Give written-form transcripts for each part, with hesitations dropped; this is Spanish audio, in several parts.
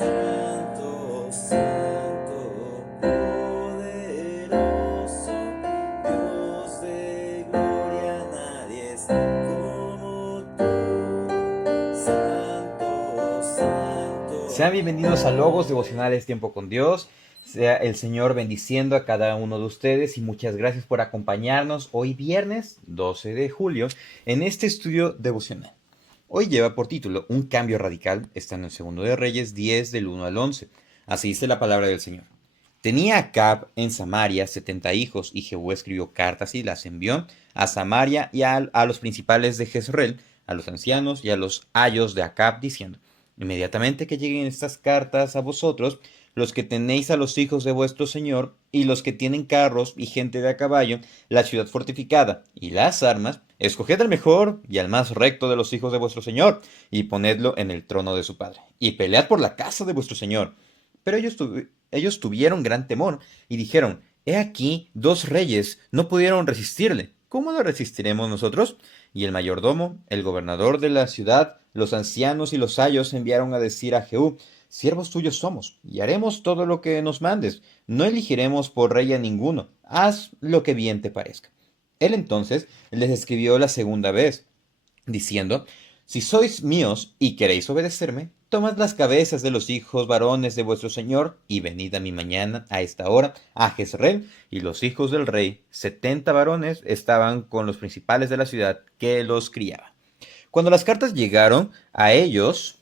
Santo, santo, poderoso, Dios de gloria, nadie es como tú. Santo, santo. Sean bienvenidos a Logos Devocionales Tiempo con Dios. Sea el Señor bendiciendo a cada uno de ustedes y muchas gracias por acompañarnos hoy viernes 12 de julio en este estudio devocional. Hoy lleva por título Un cambio radical, está en el segundo de Reyes 10 del 1 al 11. Así dice la palabra del Señor. Tenía Acab en Samaria 70 hijos, y Jehú escribió cartas y las envió a Samaria y a los principales de Jezreel, a los ancianos y a los ayos de Acab, diciendo: Inmediatamente que lleguen estas cartas a vosotros, los que tenéis a los hijos de vuestro señor, y los que tienen carros y gente de a caballo, la ciudad fortificada y las armas, escoged al mejor y al más recto de los hijos de vuestro señor, y ponedlo en el trono de su padre, y pelead por la casa de vuestro señor. Pero ellos tuvieron gran temor y dijeron: He aquí, dos reyes no pudieron resistirle. ¿Cómo lo resistiremos nosotros? Y el mayordomo, el gobernador de la ciudad, los ancianos y los sayos enviaron a decir a Jehú: Siervos tuyos somos, y haremos todo lo que nos mandes. No elegiremos por rey a ninguno. Haz lo que bien te parezca. Él entonces les escribió la segunda vez, diciendo: Si sois míos y queréis obedecerme, tomad las cabezas de los hijos varones de vuestro señor, y venid a mi mañana a esta hora a Jezreel. Y los hijos del rey, 70 varones, estaban con los principales de la ciudad que los criaban. Cuando las cartas llegaron a ellos,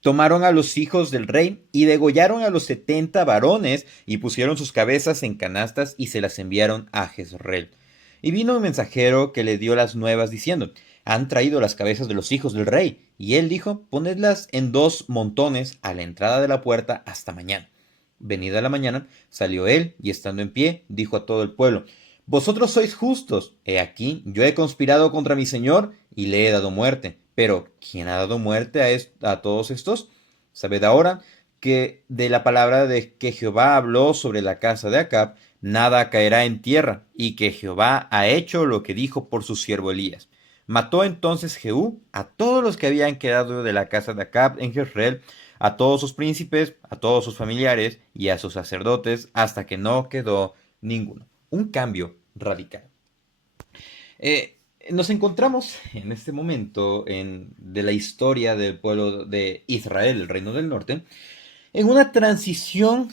tomaron a los hijos del rey y degollaron a los 70 varones, y pusieron sus cabezas en canastas y se las enviaron a Jezreel. Y vino un mensajero que le dio las nuevas, diciendo: Han traído las cabezas de los hijos del rey. Y él dijo: Ponedlas en 2 montones a la entrada de la puerta hasta mañana. Venida la mañana, salió él, y estando en pie, dijo a todo el pueblo: Vosotros sois justos. He aquí, yo he conspirado contra mi señor y le he dado muerte. Pero ¿quién ha dado muerte a todos estos? Sabed ahora que de la palabra de que Jehová habló sobre la casa de Acab, nada caerá en tierra, y que Jehová ha hecho lo que dijo por su siervo Elías. Mató entonces Jehú a todos los que habían quedado de la casa de Acab en Jezreel, a todos sus príncipes, a todos sus familiares y a sus sacerdotes, hasta que no quedó ninguno. Un cambio radical. Eh, Nos encontramos en este momento de la historia del pueblo de Israel, el reino del norte, en una transición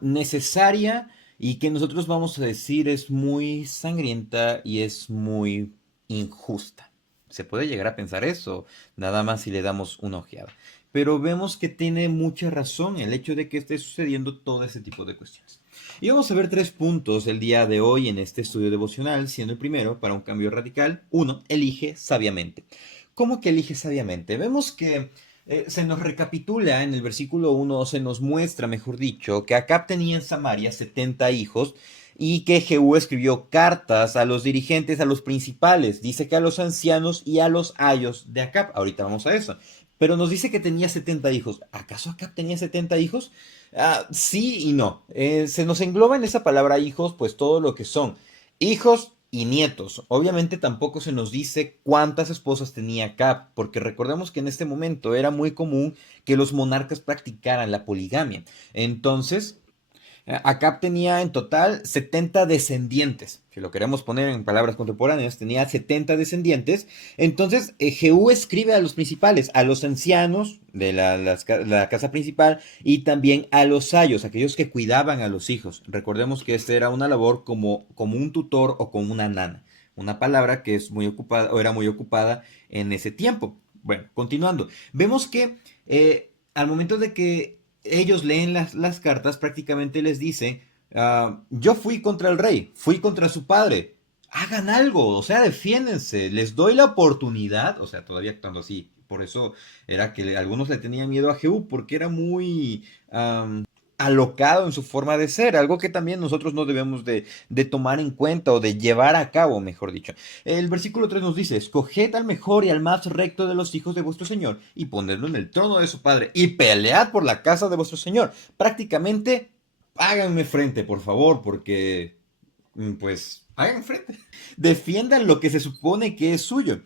necesaria, y que nosotros vamos a decir es muy sangrienta y es muy injusta. Se puede llegar a pensar eso, nada más si le damos una ojeada. Pero vemos que tiene mucha razón el hecho de que esté sucediendo todo ese tipo de cuestiones. Y vamos a ver 3 puntos el día de hoy en este estudio devocional, siendo el primero: para un cambio radical. 1. Elige sabiamente. ¿Cómo que elige sabiamente? Vemos que se nos recapitula en el versículo 1, se nos muestra, mejor dicho, que Acab tenía en Samaria 70 hijos, y que Jehú escribió cartas a los dirigentes, a los principales. Dice que a los ancianos y a los ayos de Acab. Ahorita vamos a eso. Pero nos dice que tenía 70 hijos. ¿Acaso Acab tenía 70 hijos? Sí y no. Se nos engloba en esa palabra hijos, pues todo lo que son hijos y nietos. Obviamente tampoco se nos dice cuántas esposas tenía Acab, porque recordemos que en este momento era muy común que los monarcas practicaran la poligamia. Entonces, Acab tenía en total 70 descendientes. Si lo queremos poner en palabras contemporáneas, tenía 70 descendientes. Entonces, Jehú escribe a los principales, a los ancianos de la casa principal, y también a los sayos, aquellos que cuidaban a los hijos. Recordemos que esta era una labor como un tutor o como una nana. Una palabra que es muy ocupada, o era muy ocupada en ese tiempo. Bueno, continuando. Vemos que al momento de que ellos leen las cartas, prácticamente les dice: yo fui contra el rey, fui contra su padre, hagan algo, o sea, defiéndense, les doy la oportunidad. O sea, todavía actuando así. Por eso era que algunos le tenían miedo a Jehú, porque era muy alocado en su forma de ser, algo que también nosotros no debemos de tomar en cuenta, o de llevar a cabo, mejor dicho. El versículo 3 nos dice: Escoged al mejor y al más recto de los hijos de vuestro señor, y ponedlo en el trono de su padre, y pelead por la casa de vuestro señor. Prácticamente, háganme frente, por favor, porque, pues, hagan frente. Defiendan lo que se supone que es suyo.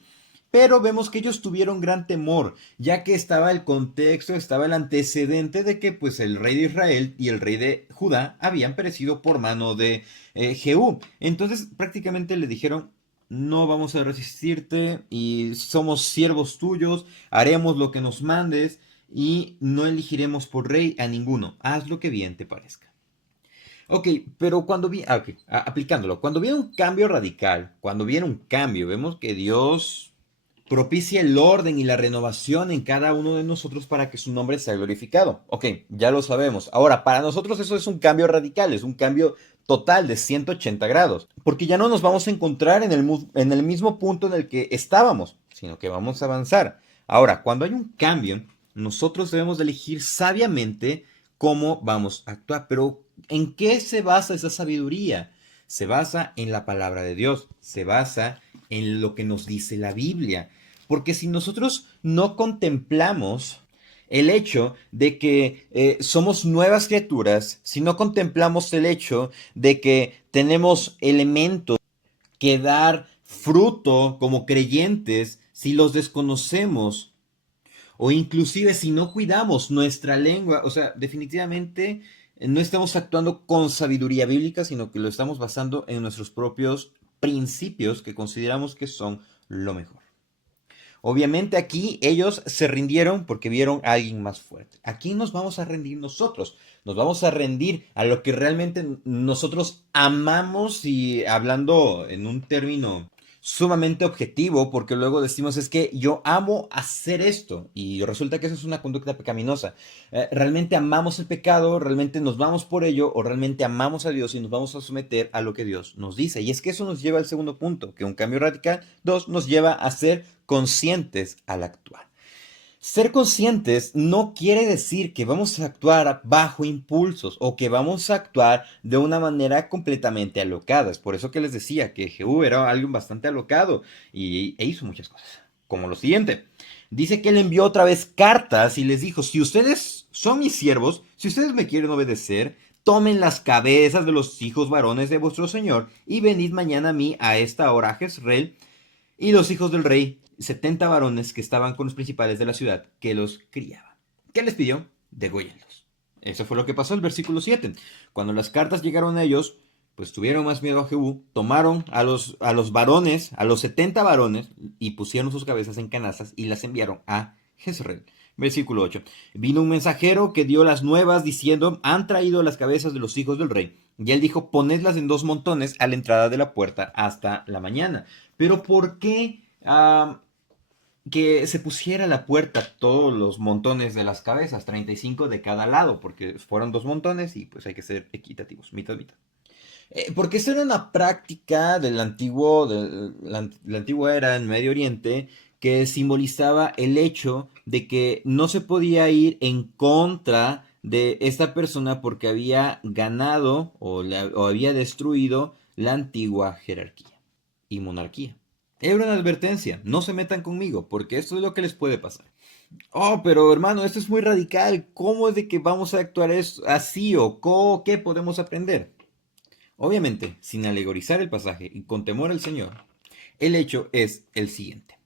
Pero vemos que ellos tuvieron gran temor, ya que estaba el contexto, estaba el antecedente de que pues el rey de Israel y el rey de Judá habían perecido por mano de Jehú. Entonces prácticamente le dijeron, no vamos a resistirte y somos siervos tuyos, haremos lo que nos mandes y no elegiremos por rey a ninguno. Haz lo que bien te parezca. Ok, pero aplicándolo, cuando viene un cambio radical, cuando viene un cambio, vemos que Dios propicia el orden y la renovación en cada uno de nosotros para que su nombre sea glorificado. Ok, ya lo sabemos. Ahora, para nosotros eso es un cambio radical, es un cambio total de 180 grados, porque ya no nos vamos a encontrar en el mismo punto en el que estábamos, sino que vamos a avanzar. Ahora, cuando hay un cambio, nosotros debemos de elegir sabiamente cómo vamos a actuar, pero ¿en qué se basa esa sabiduría? Se basa en la palabra de Dios, se basa en lo que nos dice la Biblia. Porque si nosotros no contemplamos el hecho de que somos nuevas criaturas, si no contemplamos el hecho de que tenemos elementos que dar fruto como creyentes, si los desconocemos, o inclusive si no cuidamos nuestra lengua, o sea, definitivamente no estamos actuando con sabiduría bíblica, sino que lo estamos basando en nuestros propios principios que consideramos que son lo mejor. Obviamente aquí ellos se rindieron porque vieron a alguien más fuerte. Aquí nos vamos a rendir nosotros. Nos vamos a rendir a lo que realmente nosotros amamos y hablando en un término sumamente objetivo, porque luego decimos es que yo amo hacer esto y resulta que eso es una conducta pecaminosa. ¿Realmente amamos el pecado? ¿Realmente nos vamos por ello? ¿O realmente amamos a Dios y nos vamos a someter a lo que Dios nos dice? Y es que eso nos lleva al segundo punto, que un cambio radical, dos, nos lleva a ser conscientes al actuar. Ser conscientes no quiere decir que vamos a actuar bajo impulsos o que vamos a actuar de una manera completamente alocada. Es por eso que les decía que Jehú era alguien bastante alocado e hizo muchas cosas. Como lo siguiente. Dice que él envió otra vez cartas y les dijo, si ustedes son mis siervos, si ustedes me quieren obedecer, tomen las cabezas de los hijos varones de vuestro señor y venid mañana a mí a esta hora a Jezreel y los hijos del rey, 70 varones que estaban con los principales de la ciudad, que los criaban. ¿Qué les pidió? Dególlenlos. Eso fue lo que pasó el versículo 7. Cuando las cartas llegaron a ellos, pues tuvieron más miedo a Jehú, tomaron a los varones, a los 70 varones, y pusieron sus cabezas en canastas y las enviaron a Jezreel. Versículo 8. Vino un mensajero que dio las nuevas diciendo, han traído las cabezas de los hijos del rey. Y él dijo, ponedlas en 2 montones a la entrada de la puerta hasta la mañana. Pero ¿por qué que se pusiera a la puerta todos los montones de las cabezas? 35 de cada lado, porque fueron 2 montones y pues hay que ser equitativos, mitad, mitad. Porque esto era una práctica del la antigua era en Medio Oriente que simbolizaba el hecho de que no se podía ir en contra de esta persona porque había ganado o había destruido la antigua jerarquía y monarquía. Era una advertencia, no se metan conmigo, porque esto es lo que les puede pasar. Oh, pero hermano, esto es muy radical. ¿Cómo es de que vamos a actuar así o qué podemos aprender? Obviamente, sin alegorizar el pasaje y con temor al Señor, el hecho es el siguiente.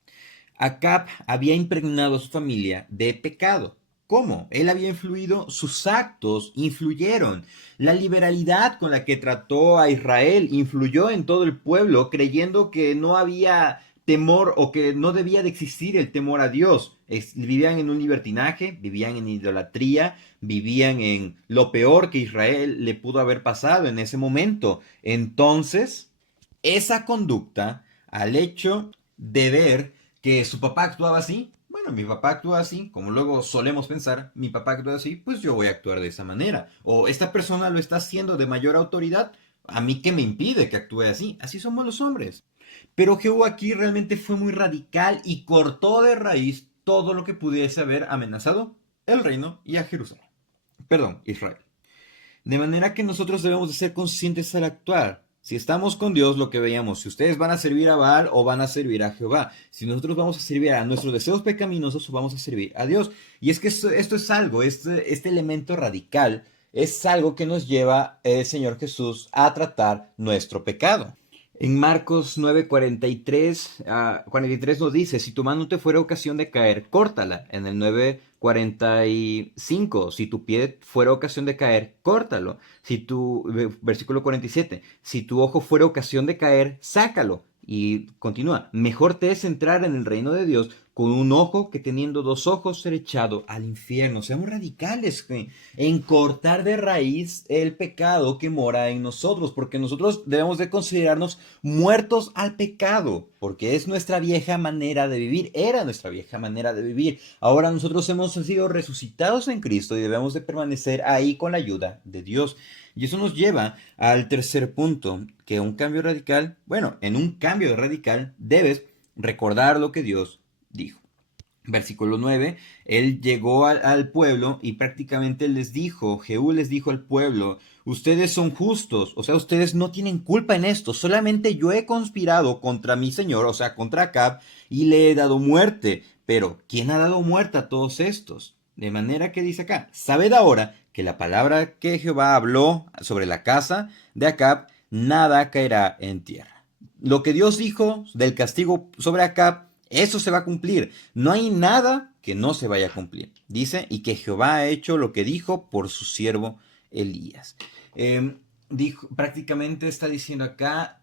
Acab había impregnado a su familia de pecado. ¿Cómo? Él había influido, sus actos influyeron. La liberalidad con la que trató a Israel influyó en todo el pueblo, creyendo que no había temor o que no debía de existir el temor a Dios. Vivían en un libertinaje, vivían en idolatría, vivían en lo peor que Israel le pudo haber pasado en ese momento. Entonces, esa conducta, al hecho de ver que su papá actuaba así, bueno, mi papá actúa así, como luego solemos pensar, mi papá actúa así, pues yo voy a actuar de esa manera. O esta persona lo está haciendo de mayor autoridad, a mí qué me impide que actúe así. Así somos los hombres. Pero Jehú aquí realmente fue muy radical y cortó de raíz todo lo que pudiese haber amenazado el reino y a Jerusalén. Perdón, Israel. De manera que nosotros debemos de ser conscientes al actuar. Si estamos con Dios, lo que veíamos, si ustedes van a servir a Baal o van a servir a Jehová, si nosotros vamos a servir a nuestros deseos pecaminosos o vamos a servir a Dios. Y es que esto es algo, este elemento radical es algo que nos lleva el Señor Jesús a tratar nuestro pecado. En Marcos 9:43, 43 nos dice, si tu mano te fuera ocasión de caer, córtala. En el 9:45, si tu pie fuera ocasión de caer, córtalo. Versículo 47, si tu ojo fuera ocasión de caer, sácalo. Y continúa, mejor te es entrar en el reino de Dios con un ojo que teniendo dos ojos ser echado al infierno. Seamos radicales en cortar de raíz el pecado que mora en nosotros, porque nosotros debemos de considerarnos muertos al pecado, porque es nuestra vieja manera de vivir, era nuestra vieja manera de vivir. Ahora nosotros hemos sido resucitados en Cristo y debemos de permanecer ahí con la ayuda de Dios. Y eso nos lleva al tercer punto, que un cambio radical, bueno, en un cambio radical debes recordar lo que Dios dijo. Versículo 9, él llegó al pueblo y prácticamente Jehú les dijo al pueblo, ustedes son justos, o sea, ustedes no tienen culpa en esto, solamente yo he conspirado contra mi señor, o sea, contra Acab, y le he dado muerte. Pero, ¿quién ha dado muerte a todos estos? De manera que dice acá, sabed ahora que la palabra que Jehová habló sobre la casa de Acab, nada caerá en tierra. Lo que Dios dijo del castigo sobre Acab, eso se va a cumplir. No hay nada que no se vaya a cumplir. Dice, y que Jehová ha hecho lo que dijo por su siervo Elías. Prácticamente está diciendo acá,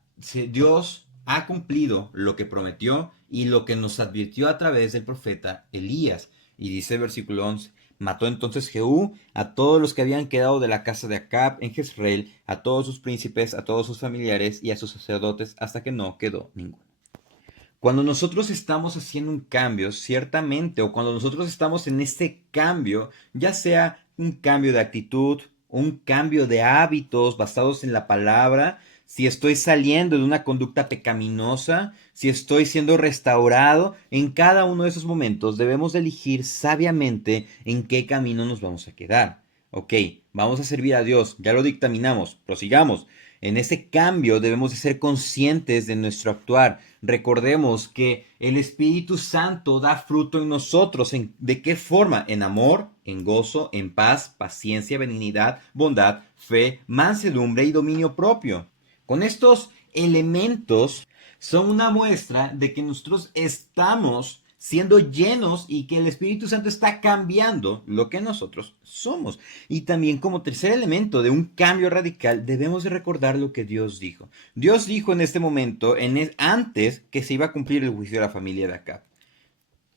Dios ha cumplido lo que prometió y lo que nos advirtió a través del profeta Elías. Y dice el versículo 11, mató entonces Jehú a todos los que habían quedado de la casa de Acab en Jezreel, a todos sus príncipes, a todos sus familiares y a sus sacerdotes, hasta que no quedó ninguno. Cuando nosotros estamos haciendo un cambio, ciertamente, o cuando nosotros estamos en este cambio, ya sea un cambio de actitud, un cambio de hábitos basados en la palabra, si estoy saliendo de una conducta pecaminosa, si estoy siendo restaurado, en cada uno de esos momentos debemos elegir sabiamente en qué camino nos vamos a quedar. Ok, vamos a servir a Dios, ya lo dictaminamos, prosigamos. En ese cambio debemos de ser conscientes de nuestro actuar. Recordemos que el Espíritu Santo da fruto en nosotros. ¿De qué forma? En amor, en gozo, en paz, paciencia, benignidad, bondad, fe, mansedumbre y dominio propio. Con estos elementos son una muestra de que nosotros estamos siendo llenos y que el Espíritu Santo está cambiando lo que nosotros somos. Y también como tercer elemento de un cambio radical, debemos de recordar lo que Dios dijo. Dios dijo en este momento, antes que se iba a cumplir el juicio de la familia de Acab.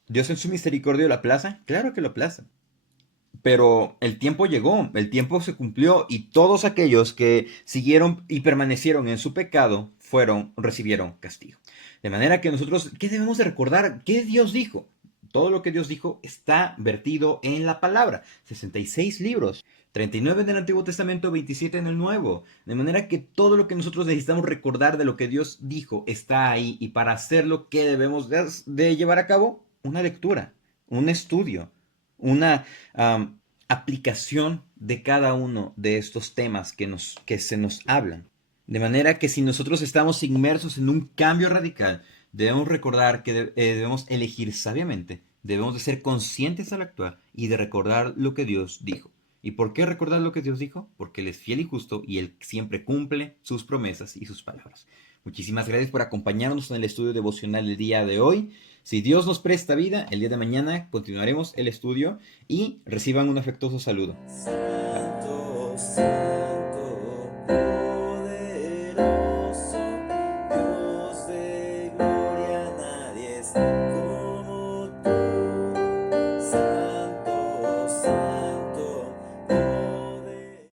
¿Dios en su misericordia lo aplaza? Claro que lo aplaza. Pero el tiempo llegó, el tiempo se cumplió y todos aquellos que siguieron y permanecieron en su pecado recibieron castigo. De manera que nosotros, ¿qué debemos de recordar? ¿Qué Dios dijo? Todo lo que Dios dijo está vertido en la palabra. 66 libros, 39 en el Antiguo Testamento, 27 en el Nuevo. De manera que todo lo que nosotros necesitamos recordar de lo que Dios dijo está ahí. Y para hacerlo, ¿qué debemos de llevar a cabo? Una lectura, un estudio, una aplicación de cada uno de estos temas que se nos hablan. De manera que si nosotros estamos inmersos en un cambio radical, debemos recordar que debemos elegir sabiamente, debemos de ser conscientes al actuar y de recordar lo que Dios dijo. ¿Y por qué recordar lo que Dios dijo? Porque Él es fiel y justo y Él siempre cumple sus promesas y sus palabras. Muchísimas gracias por acompañarnos en el estudio devocional del día de hoy. Si Dios nos presta vida, el día de mañana continuaremos el estudio y reciban un afectuoso saludo. Santo, Santo.